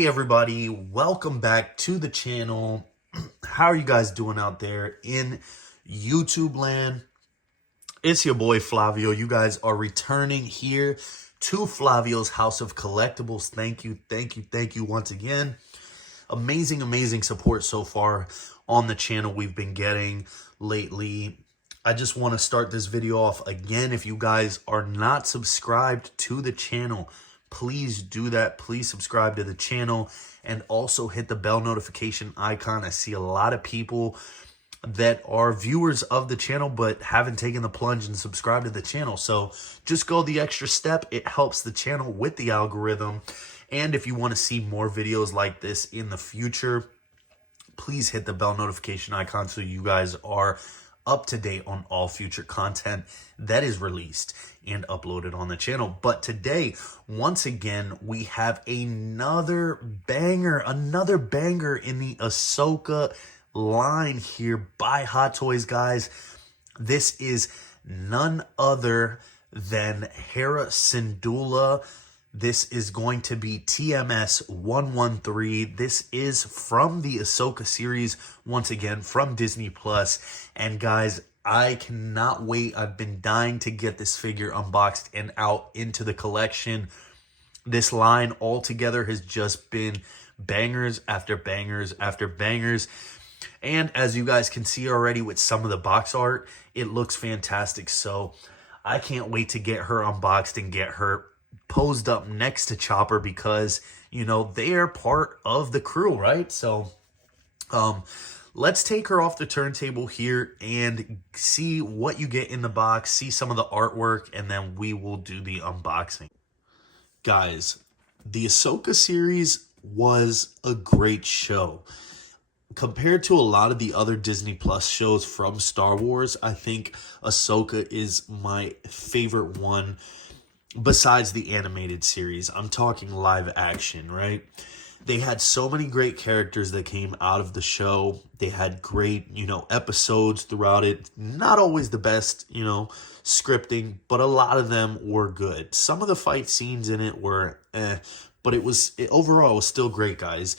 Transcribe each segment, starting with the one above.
Hey everybody, welcome back to the channel. How are you guys doing out there in YouTube land? It's your boy Flavio. You guys are returning here to Flavio's House of Collectibles. Thank you once again. Amazing support so far on the channel we've been getting lately. I just want to start this video off again. If you guys are not subscribed to the channel, please do that. Please subscribe to the channel and also hit the bell notification icon. I see a lot of people that are viewers of the channel but haven't taken the plunge and subscribed to the channel. So just go the extra step. It helps the channel with the algorithm. And if you want to see more videos like this in the future, please hit the bell notification icon so you guys are up to date on all future content that is released and uploaded on the channel. But today, once again, we have another banger in the Ahsoka line here by Hot Toys, guys. This is none other than Hera Syndulla. This is going to be TMS113. This is from the Ahsoka series, once again, from Disney Plus. And guys, I cannot wait. I've been dying to get this figure unboxed and out into the collection. This line altogether has just been bangers after bangers after bangers. And as you guys can see already with some of the box art, it looks fantastic. So I can't wait to get her unboxed and get her posed up next to Chopper because, you know, they are part of the crew, right? So let's take her off the turntable here and see what you get in the box, see some of the artwork, and then we will do the unboxing. Guys, the Ahsoka series was a great show. Compared to a lot of the other Disney Plus shows from Star Wars, I think Ahsoka is my favorite one besides the animated series. I'm talking live action, right? They had so many great characters that came out of the show. They had great, episodes throughout it. Not always the best, scripting, but a lot of them were good. Some of the fight scenes in it were but overall it was still great, guys.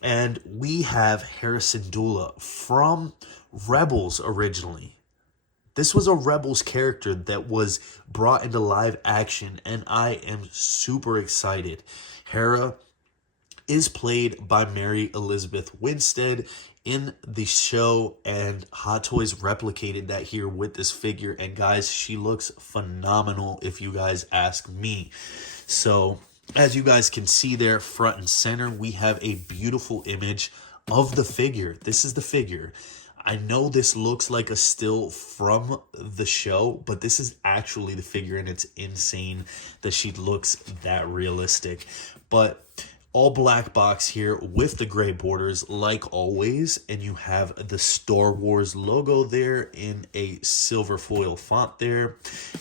And we have Hera Syndulla from Rebels originally. This was a Rebels character that was brought into live action, and I am super excited. Hera is played by Mary Elizabeth Winstead in the show, and Hot Toys replicated that here with this figure. And guys, she looks phenomenal if you guys ask me. So as you guys can see there, front and center, we have a beautiful image of the figure. This is the figure. I know this looks like a still from the show, but this is actually the figure, and it's insane that she looks that realistic. But all black box here with the gray borders like always, and you have the Star Wars logo there in a silver foil font there.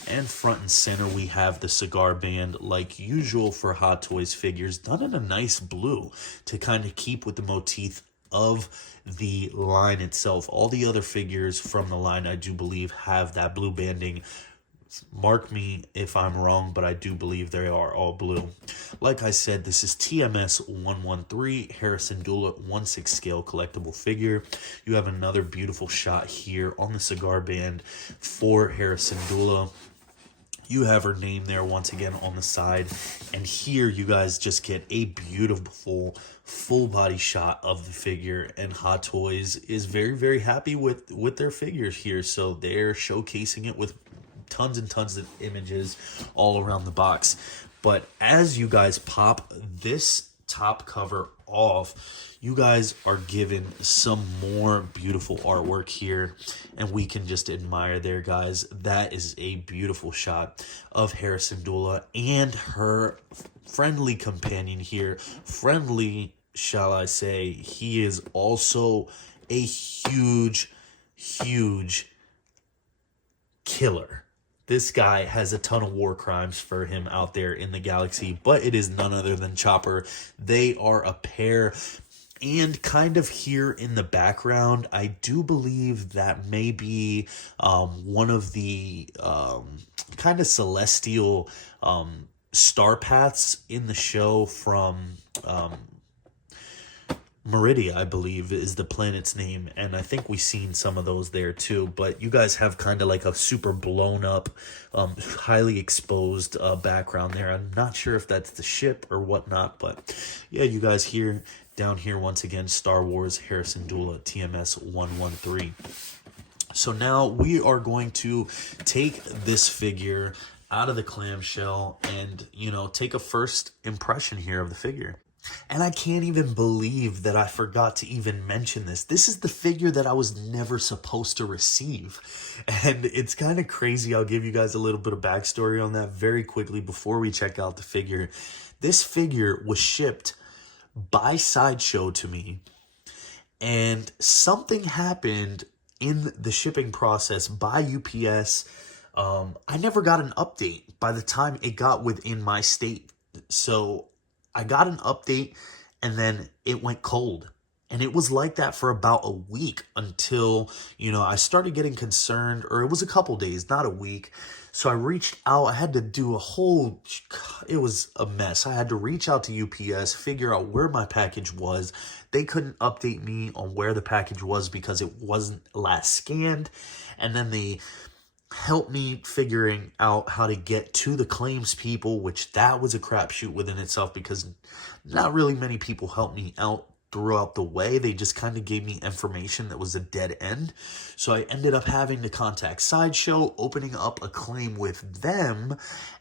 And front and center we have the cigar band like usual for Hot Toys figures, done in a nice blue to kind of keep with the motif of the line itself. All the other figures from the line, I do believe, have that blue banding. Mark me if I'm wrong, but I do believe they are all blue. Like I said, this is TMS113, Hera Syndulla 1/6 scale collectible figure. You have another beautiful shot here on the cigar band for Hera Syndulla. You have her name there once again on the side. And here you guys just get a beautiful full body shot of the figure. And Hot Toys is very happy with their figures here. So they're showcasing it with tons and tons of images all around the box. But as you guys pop this top cover off, you guys are given some more beautiful artwork here, and we can just admire there, guys. That is a beautiful shot of Hera Syndulla and her friendly companion here. Friendly, shall I say. He is also a huge killer. This guy has a ton of war crimes for him out there in the galaxy, but it is none other than Chopper. They are a pair. And kind of here in the background, I do believe that may be one of the kind of celestial star paths in the show from Meridia, I believe, is the planet's name, and I think we've seen some of those there too. But you guys have kind of like a super blown up, highly exposed background there. I'm not sure if that's the ship or whatnot, but yeah, you guys here down here once again, Star Wars Hera Syndulla TMS113. So now we are going to take this figure out of the clamshell and, you know, take a first impression here of the figure. And I can't even believe that I forgot to even mention this. This is the figure that I was never supposed to receive. And it's kind of crazy. I'll give you guys a little bit of backstory on that very quickly before we check out the figure. This figure was shipped by Sideshow to me. And something happened in the shipping process by UPS. I never got an update by the time it got within my state. So I got an update and then it went cold. And it was like that for about a week until, you know, I started getting concerned, or it was a couple days, not a week. So I reached out. I had to do it was a mess. I had to reach out to UPS, figure out where my package was. They couldn't update me on where the package was because it wasn't last scanned. And then they helped me figuring out how to get to the claims people, which that was a crapshoot within itself because not really many people helped me out throughout the way. They just kind of gave me information that was a dead end. So I ended up having to contact Sideshow, opening up a claim with them,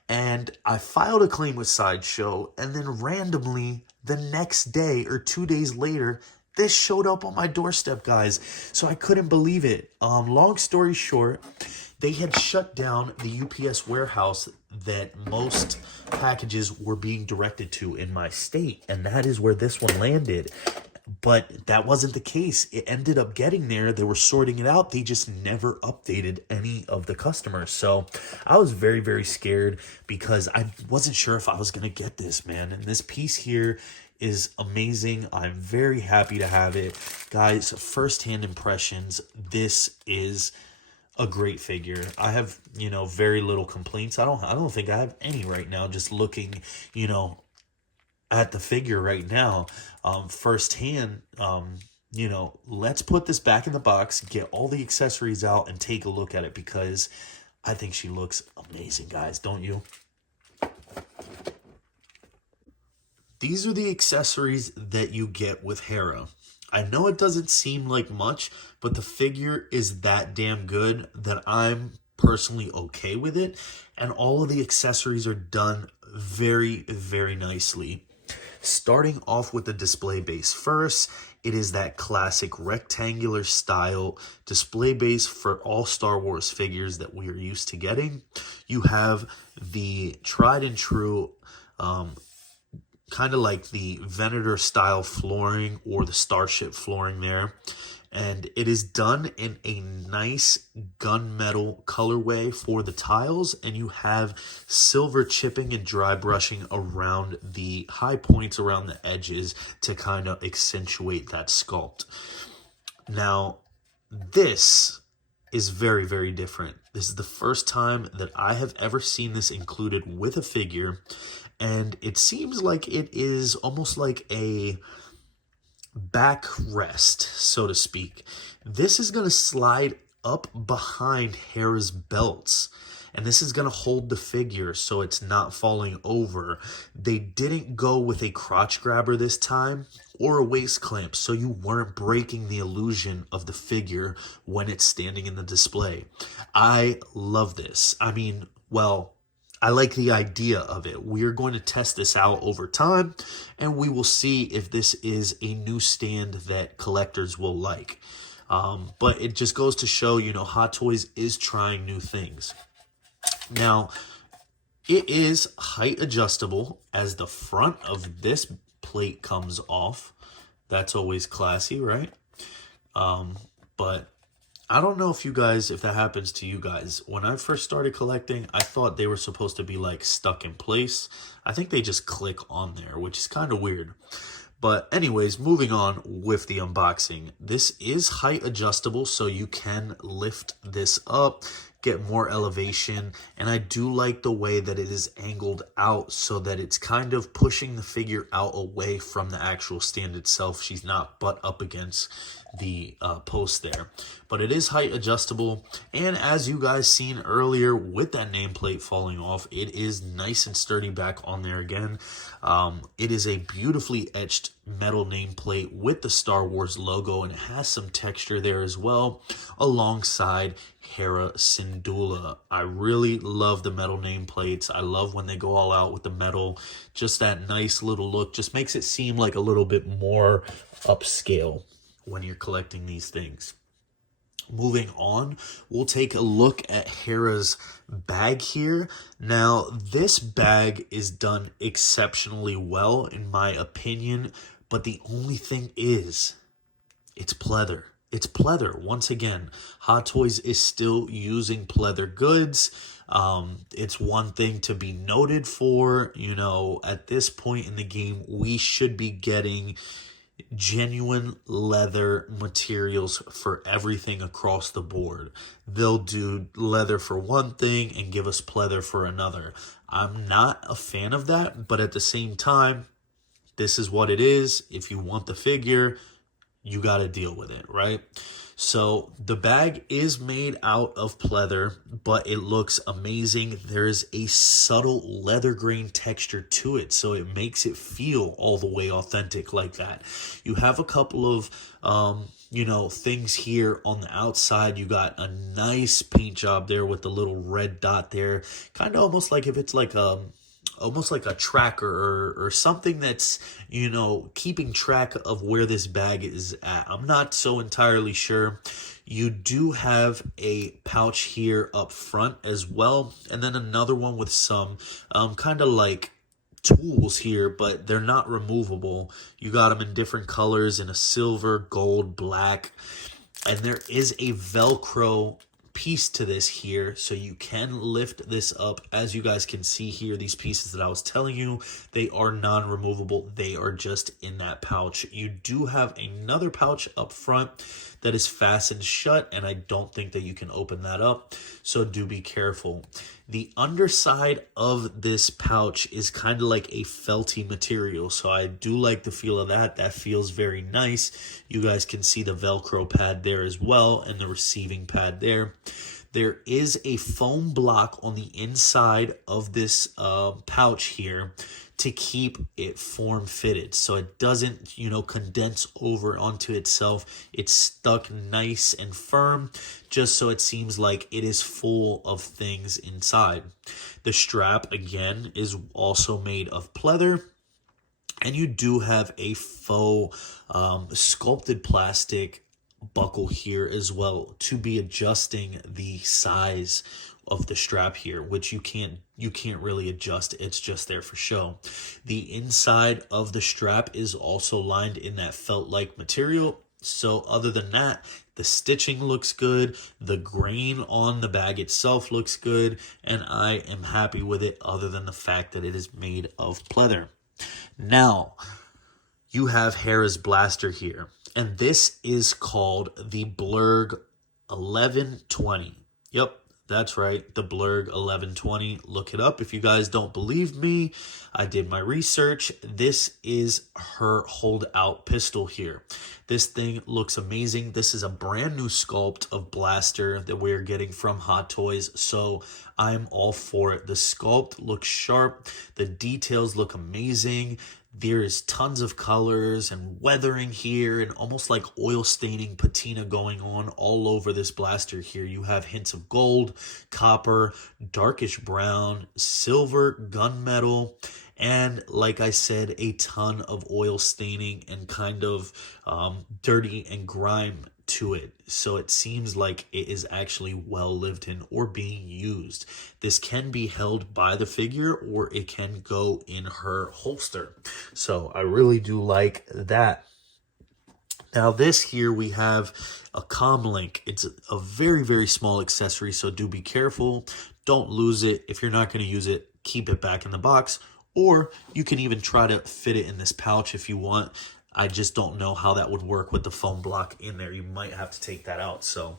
and I filed a claim with Sideshow, and then randomly the next day or 2 days later, this showed up on my doorstep, guys. So I couldn't believe it. Long story short, they had shut down the UPS warehouse that most packages were being directed to in my state, and that is where this one landed. But that wasn't the case. It ended up getting there. They were sorting it out. They just never updated any of the customers. So I was very, very scared because I wasn't sure if I was going to get this, man. And this piece here is amazing. I'm very happy to have it. Guys, first-hand impressions, this is a great figure. I have, you know, very little complaints. I don't think I have any right now, just looking, you know, at the figure right now, firsthand. You know, let's put this back in the box, get all the accessories out, and take a look at it because I think she looks amazing, guys. Don't you? These are the accessories that you get with Hera. I know it doesn't seem like much, but the figure is that damn good that I'm personally okay with it. And all of the accessories are done very, very nicely. Starting off with the display base first, it is that classic rectangular style display base for all Star Wars figures that we are used to getting. You have the tried and true, kind of like the Venator style flooring or the Starship flooring there. And it is done in a nice gunmetal colorway for the tiles. And you have silver chipping and dry brushing around the high points around the edges to kind of accentuate that sculpt. Now, this is very, very different. This is the first time that I have ever seen this included with a figure. And it seems like it is almost like a backrest, so to speak. This is going to slide up behind Hera's belts, and this is going to hold the figure so it's not falling over. They didn't go with a crotch grabber this time or a waist clamp, so you weren't breaking the illusion of the figure when it's standing in the display. I love this. I mean, well, I like the idea of it. We're going to test this out over time, and we will see if this is a new stand that collectors will like. But it just goes to show, you know, Hot Toys is trying new things. Now, it is height adjustable as the front of this plate comes off. That's always classy, right? But I don't know if that happens to you guys. When I first started collecting, I thought they were supposed to be like stuck in place. I think they just click on there, which is kind of weird. But anyways, moving on with the unboxing. This is height adjustable, so you can lift this up get more elevation. And I do like the way that it is angled out so that it's kind of pushing the figure out away from the actual stand itself. She's not butt up against the post there, but it is height adjustable. And as you guys seen earlier with that nameplate falling off, it is nice and sturdy back on there again. It is a beautifully etched metal nameplate with the Star Wars logo, and it has some texture there as well alongside Hera Syndulla. I really love the metal nameplates. I love when they go all out with the metal. Just that nice little look just makes it seem like a little bit more upscale when you're collecting these things. Moving on, we'll take a look at Hera's bag here. Now, this bag is done exceptionally well, in my opinion, but the only thing is, it's pleather. It's pleather. Once again, Hot Toys is still using pleather goods. It's one thing to be noted for. You know, at this point in the game, we should be getting genuine leather materials for everything across the board. They'll do leather for one thing and give us pleather for another. I'm not a fan of that, but at the same time, this is what it is. If you want the figure, you got to deal with it, right? So the bag is made out of pleather, but it looks amazing. There's a subtle leather grain texture to it, so it makes it feel all the way authentic like that. You have a couple of, you know, things here on the outside. You got a nice paint job there with the little red dot there, kind of almost like if it's like almost like a tracker or something that's, you know, keeping track of where this bag is at. I'm not so entirely sure. You do have a pouch here up front as well, and then another one with some kind of like tools here, but they're not removable. You got them in different colors, in a silver, gold, black, and there is a Velcro piece to this here, so you can lift this up. As you guys can see here, these pieces that I was telling you, they are non-removable. They are just in that pouch. You do have another pouch up front that is fastened shut, and I don't think that you can open that up, so do be careful. The underside of this pouch is kind of like a felty material, so I do like the feel of that. That feels very nice. You guys can see the Velcro pad there as well, and the receiving pad there. There is a foam block on the inside of this pouch here to keep it form fitted, so it doesn't, you know, condense over onto itself. It's stuck nice and firm, just so it seems like it is full of things inside. The strap, again, is also made of pleather, and you do have a faux sculpted plastic buckle here as well to be adjusting the size of the strap here, which you can't really adjust. It's just there for show. The inside of the strap is also lined in that felt-like material. So other than that, the stitching looks good. The grain on the bag itself looks good, and I am happy with it, other than the fact that it is made of pleather. Now, you have Hera's blaster here, and this is called the Blurg 1120. Yep, that's right, the Blurg 1120. Look it up if you guys don't believe me. I did my research. This is her hold-out pistol here. This thing looks amazing. This is a brand new sculpt of blaster that we're getting from Hot Toys, so I'm all for it. The sculpt looks sharp. The details look amazing. There is tons of colors and weathering here, and almost like oil staining patina going on all over this blaster here. You have hints of gold, copper, darkish brown, silver, gunmetal, and like I said, a ton of oil staining and kind of dirty and grime to it. So it seems like it is actually well lived in or being used. This can be held by the figure, or it can go in her holster. So I really do like that. Now this here, we have a comm link. It's a very, very small accessory, so do be careful. Don't lose it. If you're not going to use it, keep it back in the box, or you can even try to fit it in this pouch if you want. I just don't know how that would work with the foam block in there. You might have to take that out. So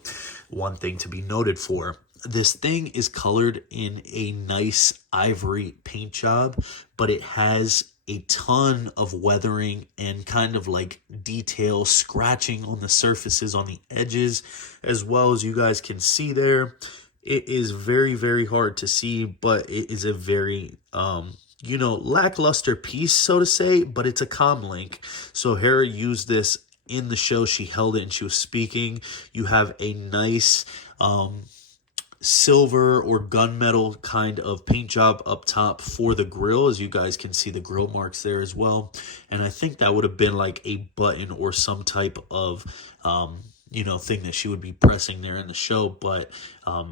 one thing to be noted for. This thing is colored in a nice ivory paint job, but it has a ton of weathering and kind of like detail scratching on the surfaces on the edges, as well as you guys can see there. It is very, very hard to see, but it is a very lackluster piece, so to say, but it's a comm link. So Hera used this in the show. She held it and she was speaking. You have a nice silver or gunmetal kind of paint job up top for the grill, as you guys can see the grill marks there as well. And I think that would have been like a button or some type of thing that she would be pressing there in the show, but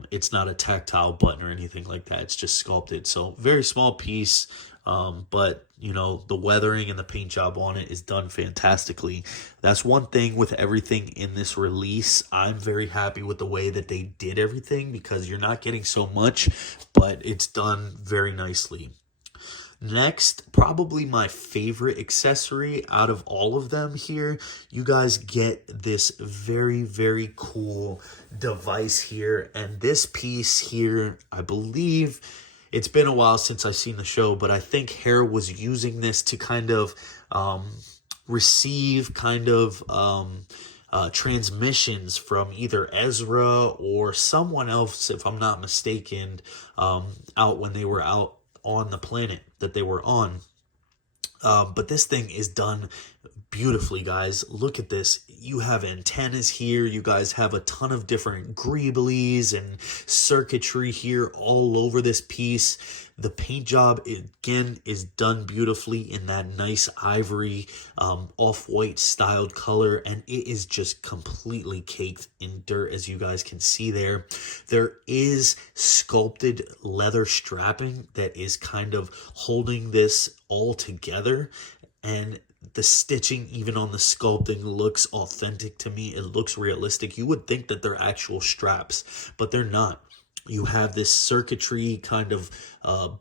it's not a tactile button or anything like that. It's just sculpted. So very small piece, but the weathering and the paint job on it is done fantastically. That's one thing with everything in this release. I'm very happy with the way that they did everything, because you're not getting so much, but it's done very nicely. Next, probably my favorite accessory out of all of them here, you guys get this very, very cool device here. And this piece here, I believe, it's been a while since I've seen the show, but I think Hera was using this to kind of receive transmissions from either Ezra or someone else, if I'm not mistaken, out when they were out on the planet that they were on. But this thing is done beautifully, guys. Look at this. You have antennas here. You guys have a ton of different greeblies and circuitry here all over this piece. The paint job, again, is done beautifully in that nice ivory, off-white styled color, and it is just completely caked in dirt, as you guys can see there. There is sculpted leather strapping that is kind of holding this all together, and the stitching even on the sculpting looks authentic to me. It looks realistic. You would think that they're actual straps, but they're not. You have this circuitry kind of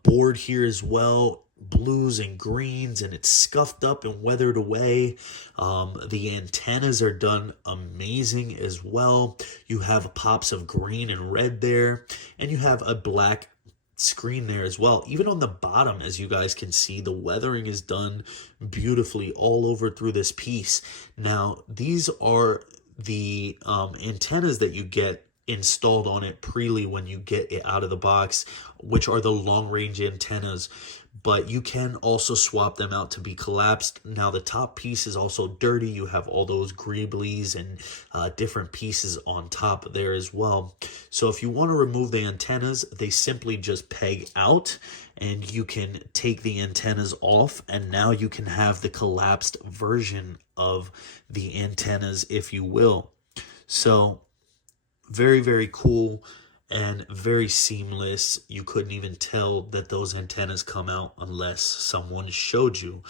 board here as well, blues and greens, and it's scuffed up and weathered away. The antennas are done amazing as well. You have pops of green and red there, and you have a black screen there as well. Even on the bottom, as you guys can see, the weathering is done beautifully all over through this piece. Now, these are the antennas that you get installed on it preely when you get it out of the box, which are the long range antennas, but you can also swap them out to be collapsed. Now the top piece is also dirty. You have all those greeblies and different pieces on top there as well. So if you want to remove the antennas, they simply just peg out and you can take the antennas off, and now you can have the collapsed version of the antennas, if you will. So very, very cool and very seamless. You couldn't even tell that those antennas come out unless someone showed you.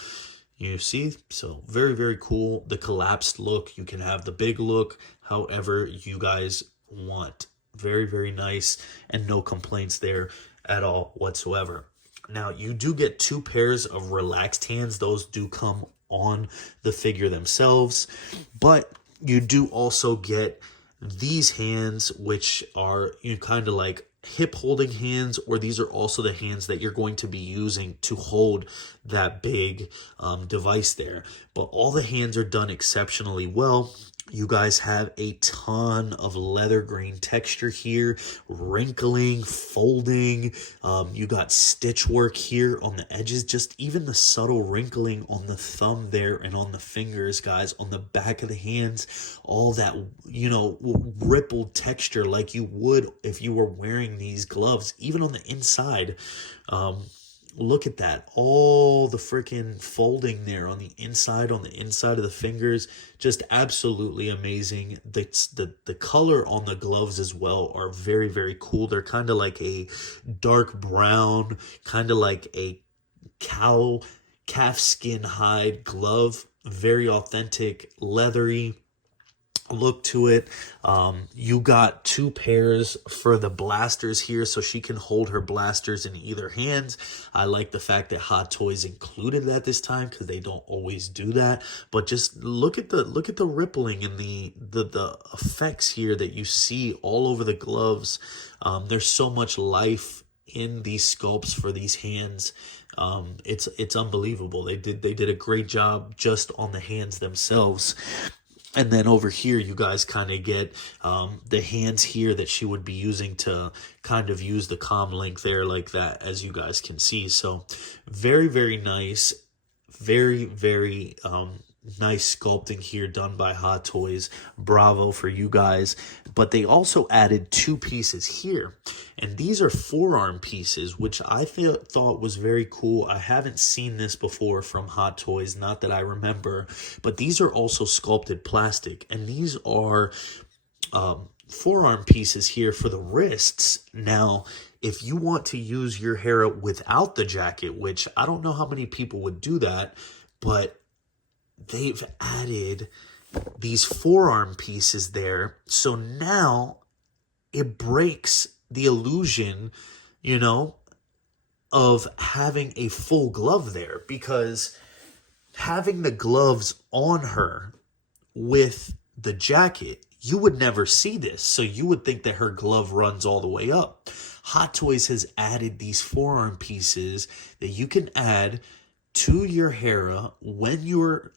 You see? So very, very cool. The collapsed look, you can have the big look, however you guys want. Very, very nice, and no complaints there at all whatsoever. Now, you do get 2 pairs of relaxed hands. Those do come on the figure themselves, but you do also get these hands, which are kind of like hip holding hands, or these are also the hands that you're going to be using to hold that big device there. But all the hands are done exceptionally well. You guys have a ton of leather green texture here, wrinkling, folding. You got stitch work here on the edges, just even the subtle wrinkling on the thumb there and on the fingers, guys, on the back of the hands, all that, rippled texture like you would if you were wearing these gloves, even on the inside. Look at that. All the freaking folding there on the inside of the fingers. Just absolutely amazing. The color on the gloves as well are very, very cool. They're kind of like a dark brown, kind of like a calf skin hide glove. Very authentic, leathery. look to it. You got two pairs for the blasters here, so she can hold her blasters in either hands. I like the fact that Hot Toys included that this time, because they don't always do that. But just look at the rippling and the effects here that you see all over the gloves. There's so much life in these sculpts for these hands. It's unbelievable. They did a great job just on the hands themselves. And then over here, you guys kind of get the hands here that she would be using to kind of use the comm link there like that, as you guys can see. So very, very nice. Very, very nice sculpting here done by Hot Toys. Bravo for you guys. But they also added two pieces here. And these are forearm pieces, which I thought was very cool. I haven't seen this before from Hot Toys, not that I remember. But these are also sculpted plastic. And these are forearm pieces here for the wrists. Now, if you want to use your Hera without the jacket, which I don't know how many people would do that, but they've added these forearm pieces there. So now it breaks the illusion, you know, of having a full glove there, because having the gloves on her with the jacket, you would never see this. So you would think that her glove runs all the way up. Hot Toys has added these forearm pieces that you can add to your Hera when you're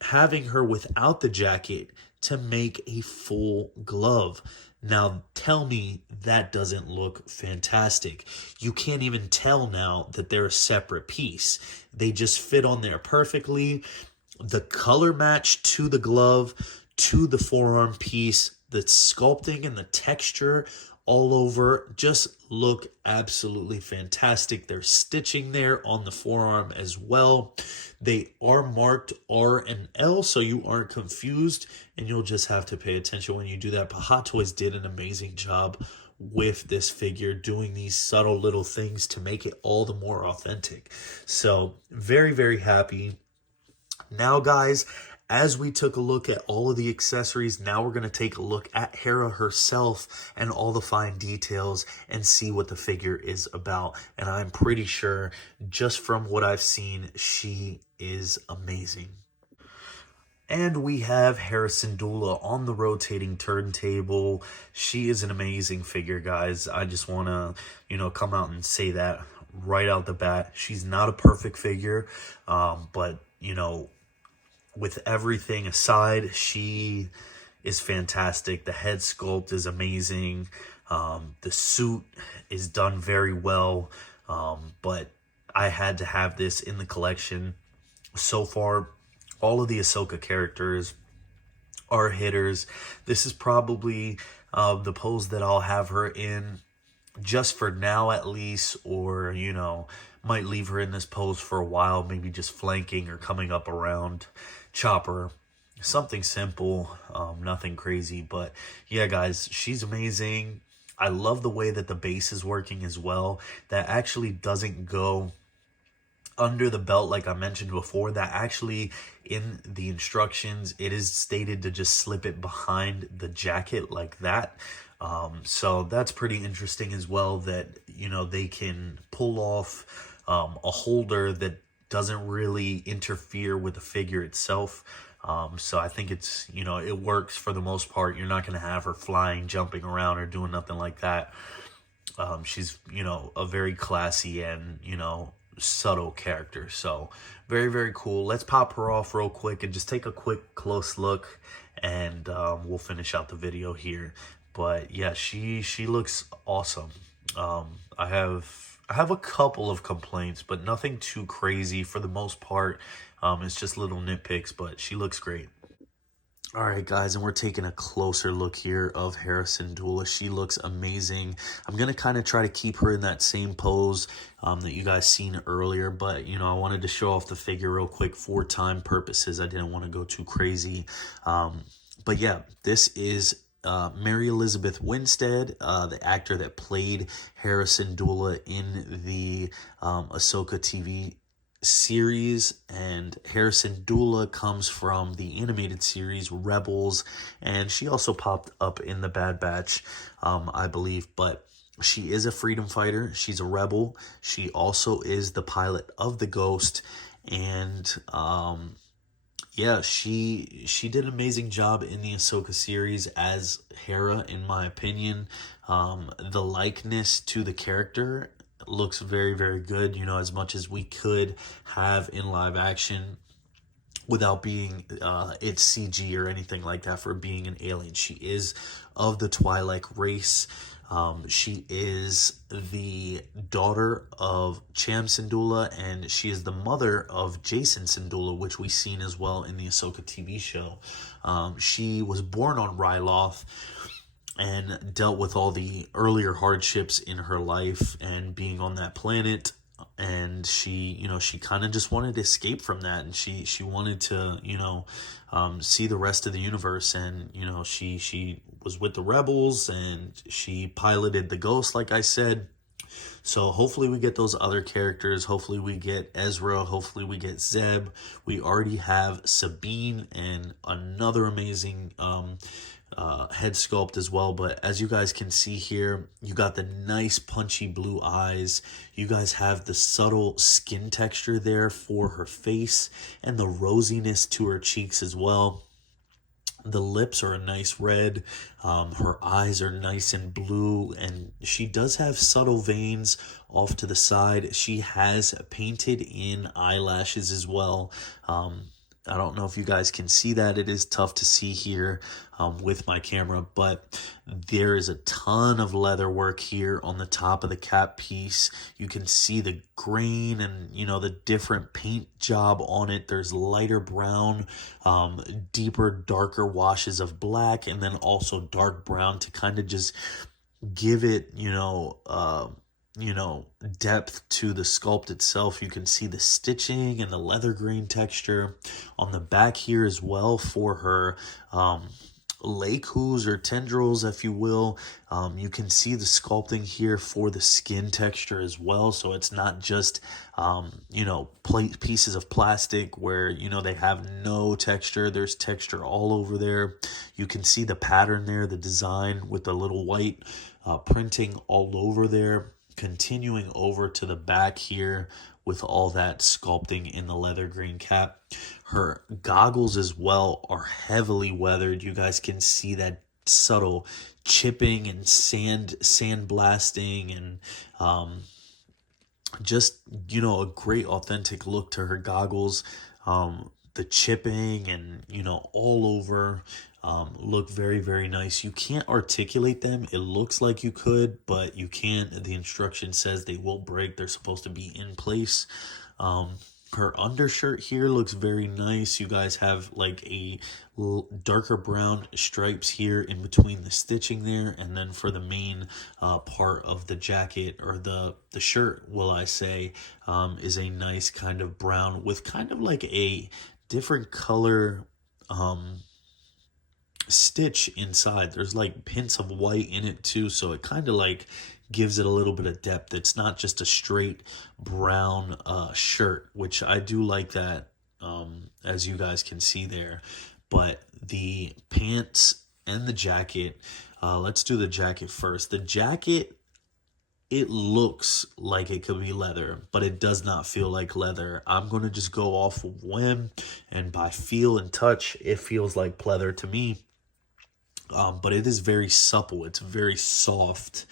having her without the jacket to make a full glove. Now, tell me that doesn't look fantastic. You can't even tell now that they're a separate piece. They just fit on there perfectly. The color match to the glove, to the forearm piece, the sculpting and the texture all over just look absolutely fantastic. There's stitching there on the forearm as well. They are marked R and L, so you aren't confused, and you'll just have to pay attention when you do that. But Hot Toys did an amazing job with this figure, doing these subtle little things to make it all the more authentic. So very, very happy. Now, guys, as we took a look at all of the accessories, now we're going to take a look at Hera herself and all the fine details and see what the figure is about. And I'm pretty sure, just from what I've seen, she is amazing. And we have Hera Syndulla on the rotating turntable. She is an amazing figure, guys. I just want to, come out and say that right out the bat. She's not a perfect figure, but, with everything aside, she is fantastic. The head sculpt is amazing. The suit is done very well. But I had to have this in the collection. So far, all of the Ahsoka characters are hitters. This is probably the pose that I'll have her in, just for now at least, or, might leave her in this pose for a while, maybe just flanking or coming up around Chopper. Something simple, nothing crazy. But yeah, guys, she's amazing. I love the way that the base is working as well. That actually doesn't go under the belt like I mentioned before. That actually, in the instructions, it is stated to just slip it behind the jacket like that. So that's pretty interesting as well, that they can pull off a holder that doesn't really interfere with the figure itself. So I think it's, it works for the most part. You're not going to have her flying, jumping around, or doing nothing like that. She's, a very classy and, subtle character. So very, very cool. Let's pop her off real quick and just take a quick close look, and we'll finish out the video here. But yeah, she looks awesome. I have a couple of complaints, but nothing too crazy for the most part. It's just little nitpicks, but she looks great. All right, guys, and we're taking a closer look here of Hera Syndulla. She looks amazing. I'm going to kind of try to keep her in that same pose that you guys seen earlier, but, I wanted to show off the figure real quick for time purposes. I didn't want to go too crazy. But yeah, this is Mary Elizabeth Winstead, the actor that played Hera Syndulla in the Ahsoka TV series, and Hera Syndulla comes from the animated series Rebels, and she also popped up in the Bad Batch, I believe, but she is a freedom fighter. She's a rebel. She also is the pilot of the Ghost, and yeah, she did an amazing job in the Ahsoka series as Hera, in my opinion. The likeness to the character looks very, very good, you know, as much as we could have in live action without being it's CG or anything like that for being an alien. She is of the Twi'lek race. She is the daughter of Cham Syndulla, and she is the mother of Jason Syndulla, which we've seen as well in the Ahsoka TV show. She was born on Ryloth and dealt with all the earlier hardships in her life and being on that planet, and she kind of just wanted to escape from that, and she wanted to see the rest of the universe, and she was with the rebels, and she piloted the Ghost, like I said. So hopefully we get those other characters. Hopefully we get Ezra. Hopefully we get Zeb. We already have Sabine and another amazing head sculpt as well. But as you guys can see here, you got the nice punchy blue eyes. You guys have the subtle skin texture there for her face and the rosiness to her cheeks as well. The lips are a nice red. Her eyes are nice and blue, and she does have subtle veins off to the side. She has painted in eyelashes as well. I don't know if you guys can see that. It is tough to see here with my camera, but there is a ton of leather work here on the top of the cap piece. You can see the grain and the different paint job on it. There's lighter brown, deeper, darker washes of black, and then also dark brown to kind of just give it depth to the sculpt itself. You can see the stitching and the leather green texture on the back here as well for her lekos or tendrils, if you will. You can see the sculpting here for the skin texture as well, so it's not just pieces of plastic where they have no texture. There's texture all over there. You can see the pattern there, the design with the little white printing all over there, continuing over to the back here with all that sculpting in the leather green cap. Her goggles as well are heavily weathered. You guys can see that subtle chipping and sand blasting, and just a great authentic look to her goggles. The chipping and all over look very, very nice. You can't articulate them. It looks like you could, but you can't. The instruction says they will break. They're supposed to be in place. Her undershirt here looks very nice. You guys have like a darker brown stripes here in between the stitching there, and then for the main part of the jacket, or the shirt, will I say, is a nice kind of brown with kind of like a different color stitch inside. There's like hints of white in it too, so it kind of like gives it a little bit of depth. It's not just a straight brown shirt, which I do like that, as you guys can see there. But the pants and the jacket, let's do the jacket first. The jacket, it looks like it could be leather, but it does not feel like leather. I'm going to just go off of whim, and by feel and touch, it feels like pleather to me. But it is very supple. It's very soft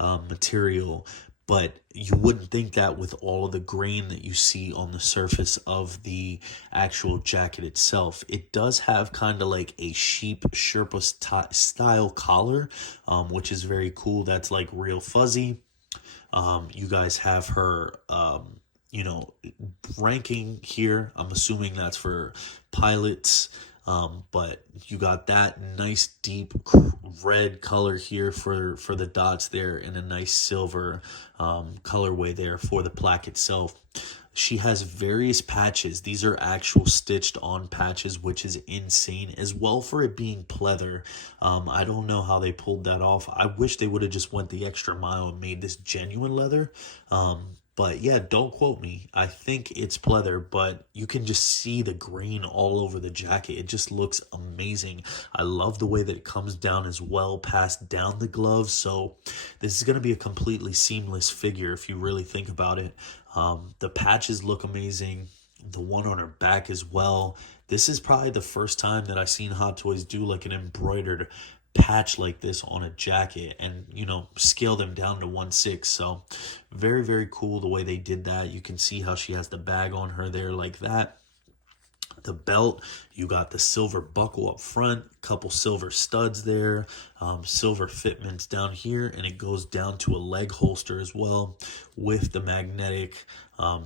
material, but you wouldn't think that with all of the grain that you see on the surface of the actual jacket itself. It does have kind of like a sheep Sherpa style collar, which is very cool. That's like real fuzzy. You guys have her ranking here. I'm assuming that's for pilots. But you got that nice deep red color here for the dots there, and a nice silver colorway there for the plaque itself. She has various patches. These are actual stitched on patches, which is insane as well for it being pleather. I don't know how they pulled that off. I wish they would have just went the extra mile and made this genuine leather. But yeah, don't quote me. I think it's pleather, but you can just see the grain all over the jacket. It just looks amazing. I love the way that it comes down as well, past down the gloves. So this is going to be a completely seamless figure if you really think about it. The patches look amazing. The one on her back as well. This is probably the first time that I've seen Hot Toys do like an embroidered patch like this on a jacket, and you know, scale them down to 1/6. So very, very cool the way they did that. You can see how she has the bag on her there like that. The belt, you got the silver buckle up front, couple silver studs there, silver fitments down here, and it goes down to a leg holster as well with the magnetic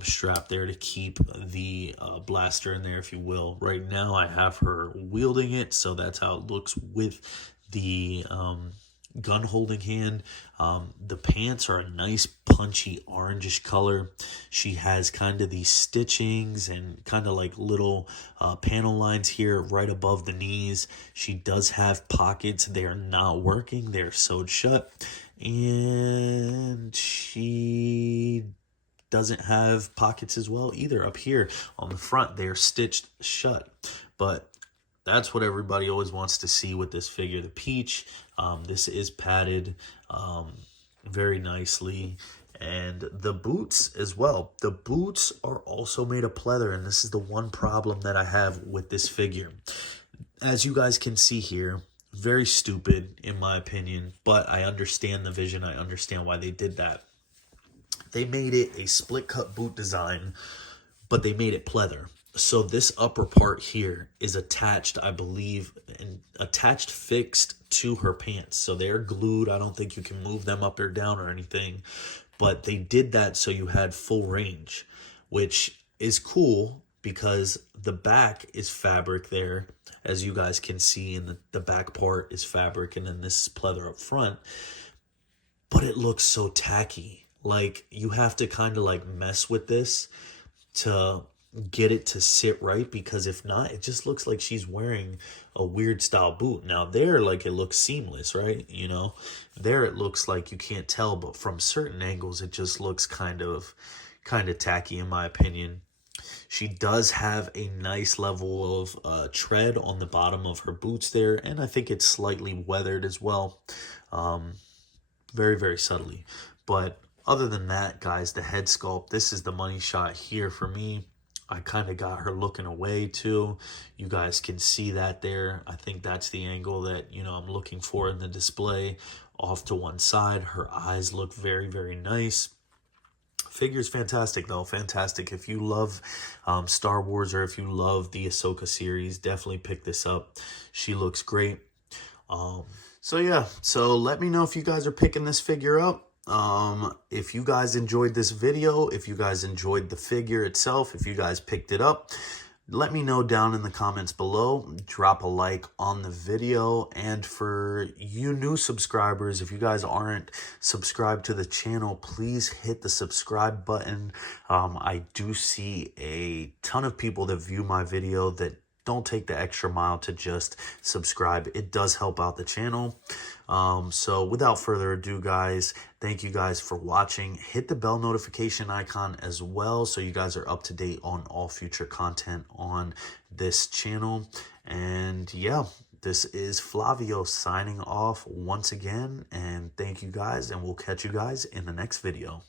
strap there to keep the blaster in there, if you will. Right now I have her wielding it, so that's how it looks with the gun holding hand. The pants are a nice punchy orangish color. She has kind of these stitchings and kind of like little panel lines here right above the knees. She does have pockets. They are not working. They're sewed shut. And she doesn't have pockets as well either. Up here on the front, they're stitched shut. But that's what everybody always wants to see with this figure, the peach. This is padded very nicely. And the boots as well. The boots are also made of pleather, and this is the one problem that I have with this figure. As you guys can see here, very stupid in my opinion, but I understand the vision. I understand why they did that. They made it a split cut boot design, but they made it pleather. So this upper part here is attached, I believe, and attached fixed to her pants. So they're glued. I don't think you can move them up or down or anything. But they did that so you had full range, which is cool because the back is fabric there. As you guys can see, and the back part is fabric, and then this is pleather up front. But it looks so tacky. Like, you have to kind of like mess with this to get it to sit right, because if not, it just looks like she's wearing a weird style boot. Now there, like, it looks seamless, right? You know, there it looks like you can't tell, but from certain angles it just looks kind of tacky in my opinion. She does have a nice level of tread on the bottom of her boots there, and I think it's slightly weathered as well, very, very subtly. But other than that, guys, the head sculpt, this is the money shot here for me. I kind of got her looking away too. You guys can see that there. I think that's the angle that, you know, I'm looking for in the display. Off to one side. Her eyes look very, very nice. Figure's fantastic though, fantastic. If you love Star Wars, or if you love the Ahsoka series, definitely pick this up. She looks great. So yeah, so let me know if you guys are picking this figure up. If you guys enjoyed this video, if you guys enjoyed the figure itself, if you guys picked it up, let me know down in the comments below. Drop a like on the video. And for you new subscribers, if you guys aren't subscribed to the channel, please hit the subscribe button. I do see a ton of people that view my video that don't take the extra mile to just subscribe. It does help out the channel. So without further ado, guys, thank you guys for watching. Hit the bell notification icon as well, so you guys are up to date on all future content on this channel. And yeah, this is Flavio signing off once again, and thank you guys, and we'll catch you guys in the next video.